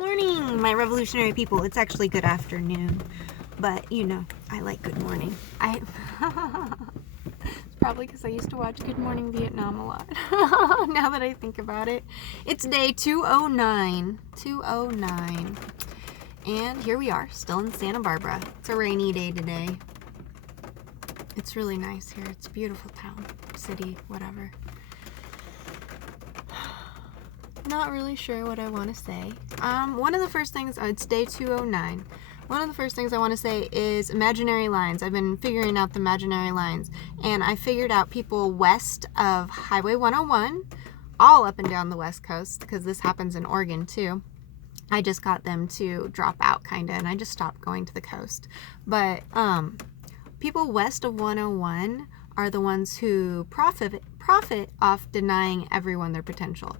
morning, my revolutionary people. It's actually good afternoon, but you know, I like good morning. It's probably because I used to watch Good Morning Vietnam a lot. Now that I think about it, it's day 209, and here we are, still in Santa Barbara. It's a rainy day today. It's really nice here. It's a beautiful town, city, whatever. Not really sure what I want to say. One of the first things, it's day 209. One of the first things I want to say is imaginary lines. I've been figuring out the imaginary lines, and I figured out people west of Highway 101, all up and down the West Coast, because this happens in Oregon too. I just got them to drop out, kind of, and I just stopped going to the coast. But people west of 101 are the ones who profit off denying everyone their potential.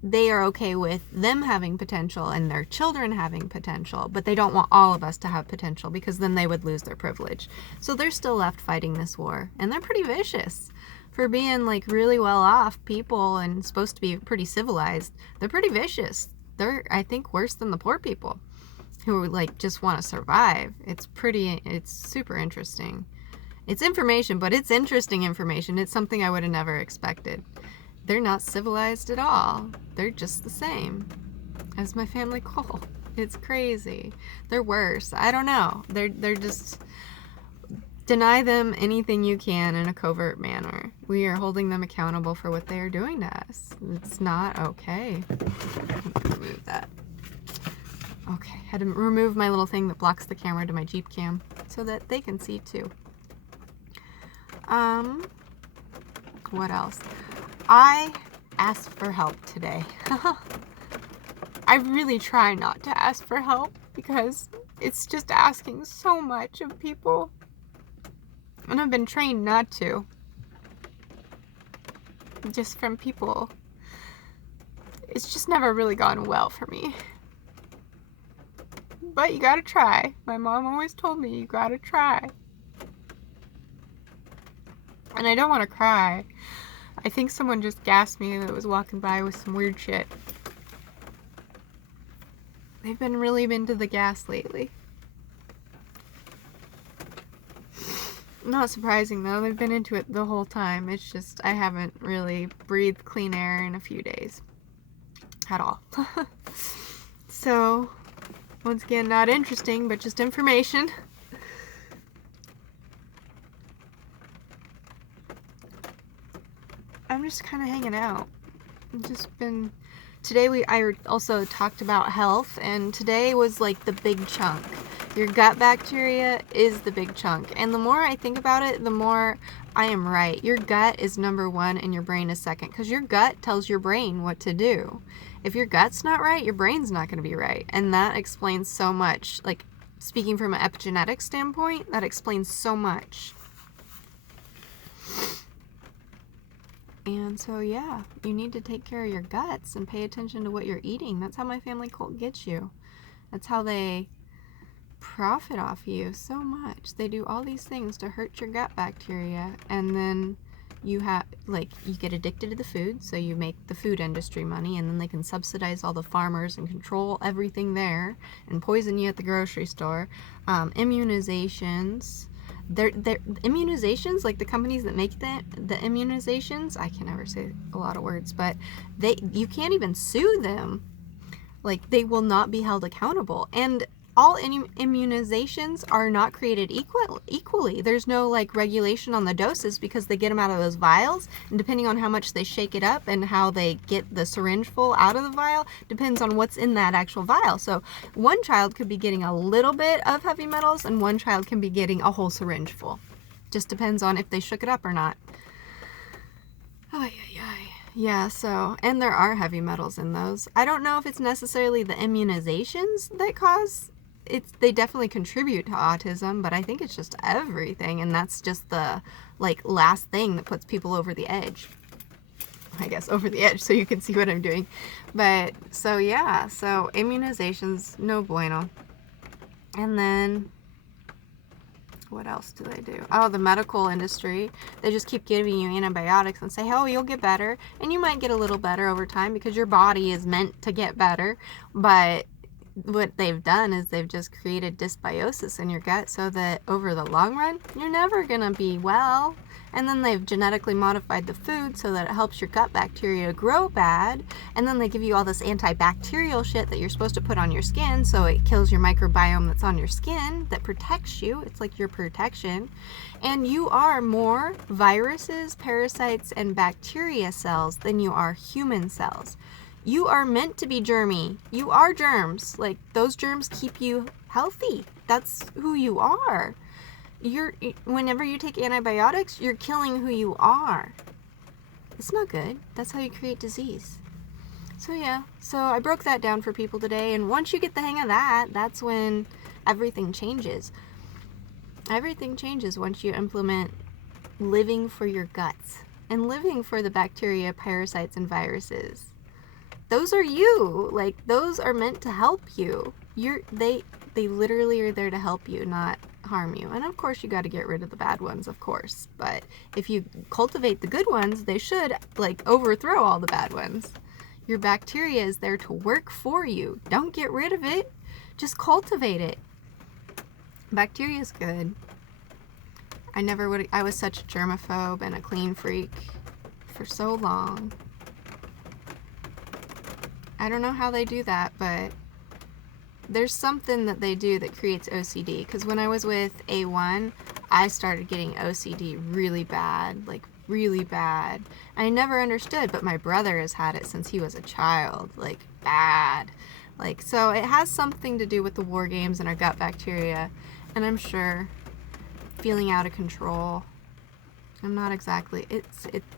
They are okay with them having potential and their children having potential, but they don't want all of us to have potential because then they would lose their privilege. So they're still left fighting this war, and they're pretty vicious. For being like really well off people and supposed to be pretty civilized, they're pretty vicious. They're, I think, worse than the poor people who like just want to survive. It's super interesting. It's information, but it's interesting information. It's something I would have never expected. They're not civilized at all. They're just the same as my family Cole. It's crazy. They're worse. I don't know. They're just, deny them anything you can in a covert manner. We are holding them accountable for what they are doing to us. It's not okay. Remove that. Okay, had to remove my little thing that blocks the camera to my Jeep cam so that they can see too. What else? I asked for help today. I really try not to ask for help because it's just asking so much of people. And I've been trained not to. Just from people. It's just never really gone well for me. But you gotta try. My mom always told me you gotta try. And I don't want to cry. I think someone just gassed me that was walking by with some weird shit. They've been really into the gas lately. Not surprising though, they've been into it the whole time. It's just, I haven't really breathed clean air in a few days. At all. So, once again, not interesting, but just information. I'm just kind of hanging out. Today I also talked about health, and today was like the big chunk. Your gut bacteria is the big chunk, and the more I think about it, the more I am right. Your gut is number one and your brain is second, because your gut tells your brain what to do. If your gut's not right, your brain's not going to be right, and that explains so much. Like, speaking from an epigenetic standpoint, that explains so much. And so, yeah, you need to take care of your guts and pay attention to what you're eating. That's how my family cult gets you. That's how they profit off you so much. They do all these things to hurt your gut bacteria, and then you get addicted to the food, so you make the food industry money, and then they can subsidize all the farmers and control everything there and poison you at the grocery store. Immunizations. They're immunizations, like the companies that make the immunizations, I can never say a lot of words, but you can't even sue them. Like, they will not be held accountable. And all immunizations are not created equally. There's no like regulation on the doses because they get them out of those vials, and depending on how much they shake it up and how they get the syringe full out of the vial depends on what's in that actual vial. So one child could be getting a little bit of heavy metals and one child can be getting a whole syringe full. Just depends on if they shook it up or not. Yeah, so, and there are heavy metals in those. I don't know if it's necessarily the immunizations that cause they definitely contribute to autism, but I think it's just everything, and that's just the like last thing that puts people over the edge. I guess over the edge, so you can see what I'm doing. But so yeah, so immunizations, no bueno. And then What else do they do? Oh, the medical industry. They just keep giving you antibiotics and say, oh, you'll get better. And you might get a little better over time because your body is meant to get better. But what they've done is they've just created dysbiosis in your gut so that over the long run, you're never going to be well. And then they've genetically modified the food so that it helps your gut bacteria grow bad. And then they give you all this antibacterial shit that you're supposed to put on your skin so it kills your microbiome that's on your skin that protects you. It's like your protection. And you are more viruses, parasites, and bacteria cells than you are human cells. You are meant to be germy. You are germs. Like, those germs keep you healthy. That's who you are. Whenever you take antibiotics, you're killing who you are. It's not good. That's how you create disease. So yeah, so I broke that down for people today, and once you get the hang of that, that's when everything changes. Everything changes once you implement living for your guts and living for the bacteria, parasites, and viruses. Those are you. Like, those are meant to help you. They literally are there to help you, not harm you. And of course you got to get rid of the bad ones, of course. But if you cultivate the good ones, they should like overthrow all the bad ones. Your bacteria is there to work for you. Don't get rid of it. Just cultivate it. Bacteria is good. I was such a germaphobe and a clean freak for so long. I don't know how they do that, but there's something that they do that creates OCD. Because when I was with A1, I started getting OCD really bad, like really bad. I never understood, but my brother has had it since he was a child, like bad. Like, so it has something to do with the war games and our gut bacteria, and I'm sure feeling out of control. I'm not exactly,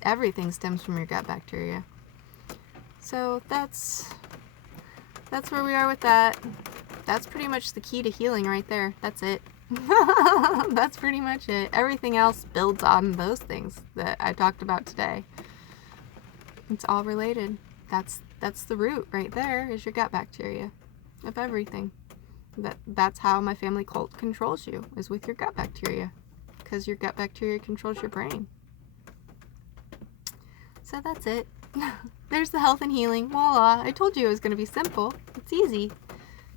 everything stems from your gut bacteria. So that's where we are with that. That's pretty much the key to healing right there. That's it. That's pretty much it. Everything else builds on those things that I talked about today. It's all related. That's the root right there, is your gut bacteria of everything. That's how my family cult controls you, is with your gut bacteria, because your gut bacteria controls your brain. So that's it. There's the health and healing. Voila. I told you it was going to be simple. It's easy.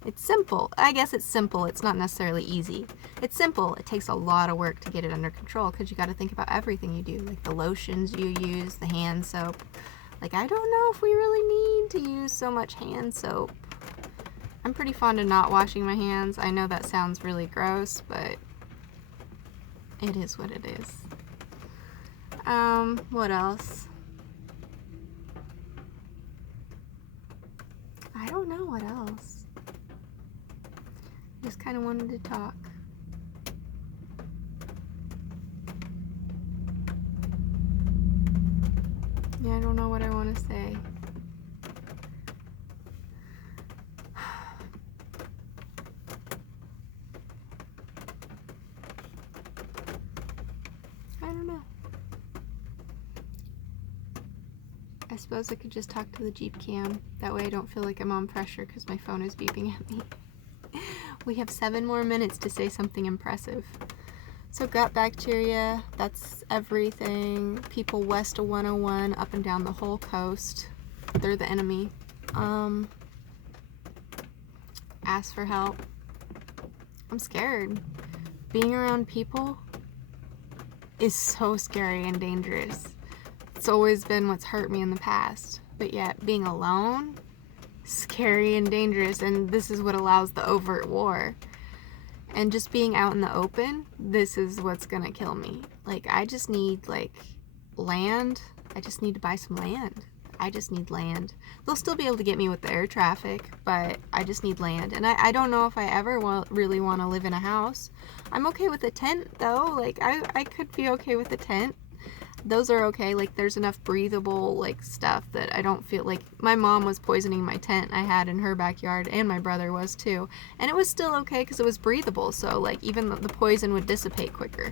It's simple. I guess it's simple. It's not necessarily easy. It's simple. It takes a lot of work to get it under control because you got to think about everything you do, like the lotions you use, the hand soap. Like, I don't know if we really need to use so much hand soap. I'm pretty fond of not washing my hands. I know that sounds really gross, but it is what it is. What else? I don't know what else. Just kind of wanted to talk. Yeah, I don't know what I want to say. I don't know. I suppose I could just talk to the Jeep cam. That way I don't feel like I'm on pressure because my phone is beeping at me. We have 7 more minutes to say something impressive. So gut bacteria, that's everything. People west of 101, up and down the whole coast. They're the enemy. Ask for help. I'm scared. Being around people is so scary and dangerous. It's always been what's hurt me in the past. But yet, being alone, scary and dangerous, and this is what allows the overt war. And just being out in the open, this is what's gonna kill me. Like, I just need, like, land. I just need to buy some land. I just need land. They'll still be able to get me with the air traffic, but I just need land. And I don't know if I ever really want to live in a house. I'm okay with a tent, though. Like, I could be okay with a tent. Those are okay. Like, there's enough breathable, like, stuff that I don't feel like... My mom was poisoning my tent I had in her backyard, and my brother was, too. And it was still okay because it was breathable, so, like, even the poison would dissipate quicker.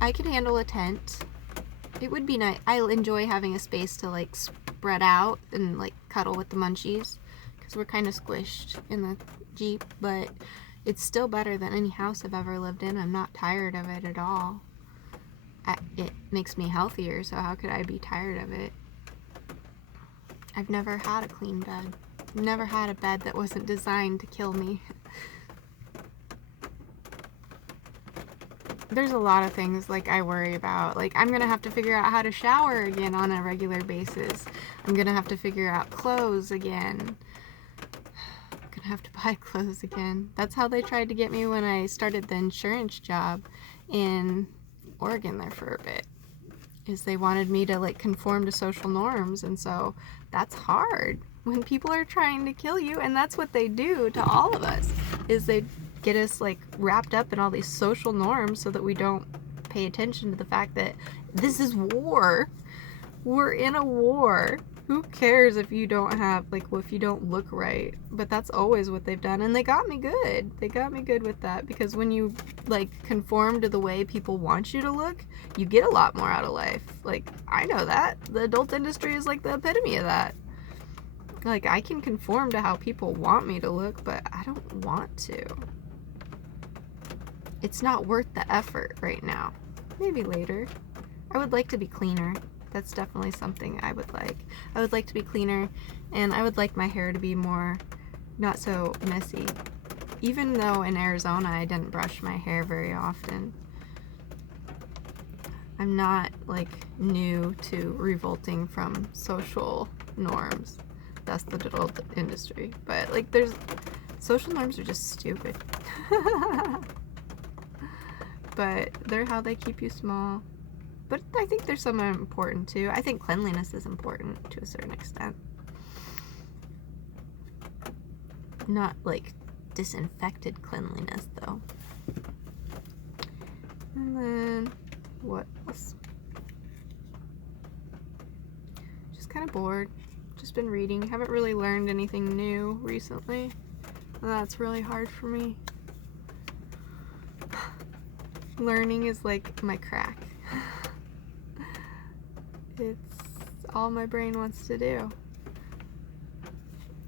I could handle a tent. It would be nice. I enjoy having a space to, like, spread out and, like, cuddle with the munchies, because we're kind of squished in the Jeep, but... It's still better than any house I've ever lived in. I'm not tired of it at all. It makes me healthier, so how could I be tired of it? I've never had a clean bed. I've never had a bed that wasn't designed to kill me. There's a lot of things like I worry about. Like, I'm gonna have to figure out how to shower again on a regular basis. I'm gonna have to figure out clothes again. I'm gonna have to buy clothes again. That's how they tried to get me when I started the insurance job in Oregon there for a bit. Is they wanted me to like conform to social norms, and so that's hard when people are trying to kill you, and that's what they do to all of us, is they get us like wrapped up in all these social norms so that we don't pay attention to the fact that this is war. We're in a war. Who cares if you don't have, like, if you don't look right? But that's always what they've done, and they got me good. They got me good with that, because when you, like, conform to the way people want you to look, you get a lot more out of life. Like, I know that. The adult industry is, like, the epitome of that. Like, I can conform to how people want me to look, but I don't want to. It's not worth the effort right now. Maybe later. I would like to be cleaner. That's definitely something I would like. I would like to be cleaner, and I would like my hair to be more, not so messy. Even though in Arizona I didn't brush my hair very often. I'm not, like, new to revolting from social norms. That's the adult industry. But, like, social norms are just stupid. But they're how they keep you small. But I think there's some important too. I think cleanliness is important to a certain extent. Not like disinfected cleanliness though. And then what else? Just kind of bored. Just been reading. Haven't really learned anything new recently. And that's really hard for me. Learning is like my crack. It's all my brain wants to do.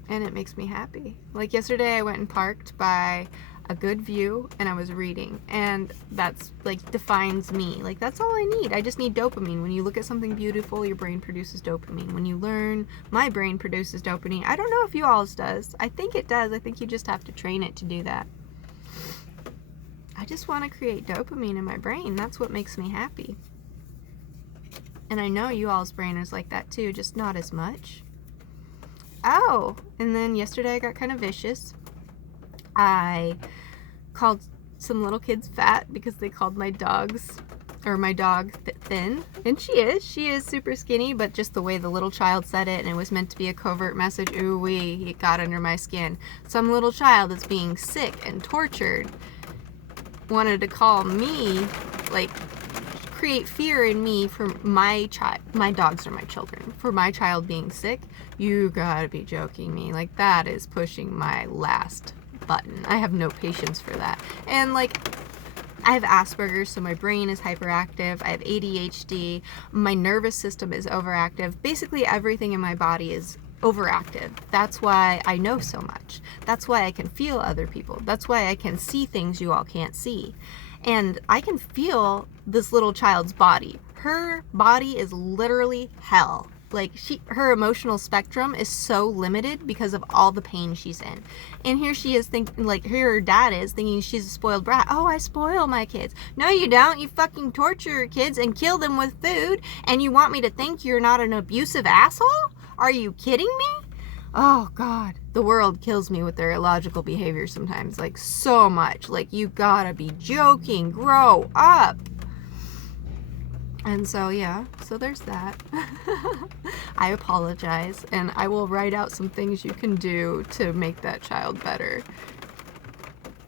And it makes me happy. Like yesterday I went and parked by a good view and I was reading. And that's like defines me. Like that's all I need. I just need dopamine. When you look at something beautiful, your brain produces dopamine. When you learn, my brain produces dopamine. I don't know if you all's does. I think it does. I think you just have to train it to do that. I just want to create dopamine in my brain. That's what makes me happy. And I know you all's brain is like that too, just not as much. Oh, and then yesterday I got kind of vicious. I called some little kids fat because they called my dog thin. And she is super skinny, but just the way the little child said it, and it was meant to be a covert message, ooh-wee, it got under my skin. Some little child that's being sick and tortured wanted to call me, like, create fear in me for my child. My dogs are my children. For my child being sick, you gotta be joking me. Like, that is pushing my last button. I have no patience for that. And, like, I have Asperger's, so my brain is hyperactive. I have ADHD. My nervous system is overactive. Basically, everything in my body is overactive. That's why I know so much. That's why I can feel other people. That's why I can see things you all can't see. And I can feel this little child's body. Her body is literally hell. Like, her emotional spectrum is so limited because of all the pain she's in. And here she is thinking, like, here her dad is thinking she's a spoiled brat. Oh, I spoil my kids. No, you don't. You fucking torture your kids and kill them with food. And you want me to think you're not an abusive asshole? Are you kidding me? Oh, God. The world kills me with their illogical behavior sometimes. Like, so much. Like, you gotta be joking. Grow up. And so, yeah. So there's that. I apologize. And I will write out some things you can do to make that child better.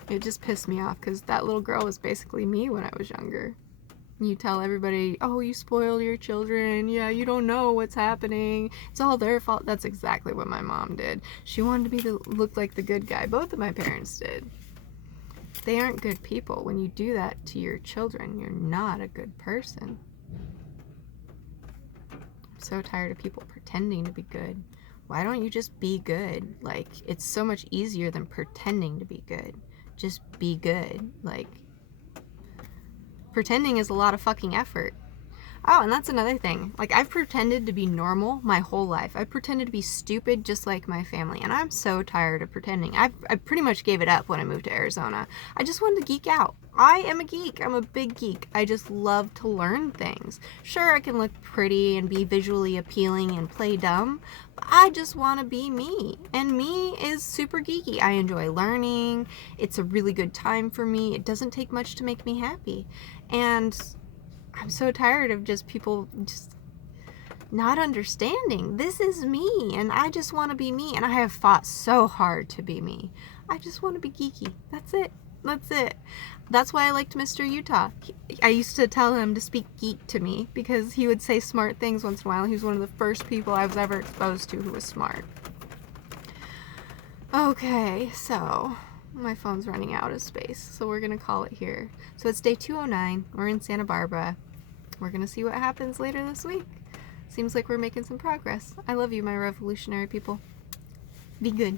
It just pissed me off because that little girl was basically me when I was younger. You tell everybody, oh, you spoil your children. Yeah, you don't know what's happening. It's all their fault. That's exactly what my mom did. She wanted me to look like the good guy. Both of my parents did. They aren't good people. When you do that to your children, you're not a good person. I'm so tired of people pretending to be good. Why don't you just be good? Like, it's so much easier than pretending to be good. just be good. Like, pretending is a lot of fucking effort. Oh, and that's another thing. Like, I've pretended to be normal my whole life. I've pretended to be stupid just like my family, and I'm so tired of pretending. I pretty much gave it up when I moved to Arizona. I just wanted to geek out. I am a geek. I'm a big geek. I just love to learn things. Sure, I can look pretty and be visually appealing and play dumb, but I just want to be me. And me is super geeky. I enjoy learning. It's a really good time for me. It doesn't take much to make me happy. And I'm so tired of just people just not understanding. This is me, and I just want to be me, and I have fought so hard to be me. I just want to be geeky. That's it. That's it. That's why I liked Mr. Utah. I used to tell him to speak geek to me because he would say smart things once in a while. He was one of the first people I was ever exposed to who was smart. Okay, so my phone's running out of space, so we're going to call it here. So it's day 209. We're in Santa Barbara. We're going to see what happens later this week. Seems like we're making some progress. I love you, my revolutionary people. Be good.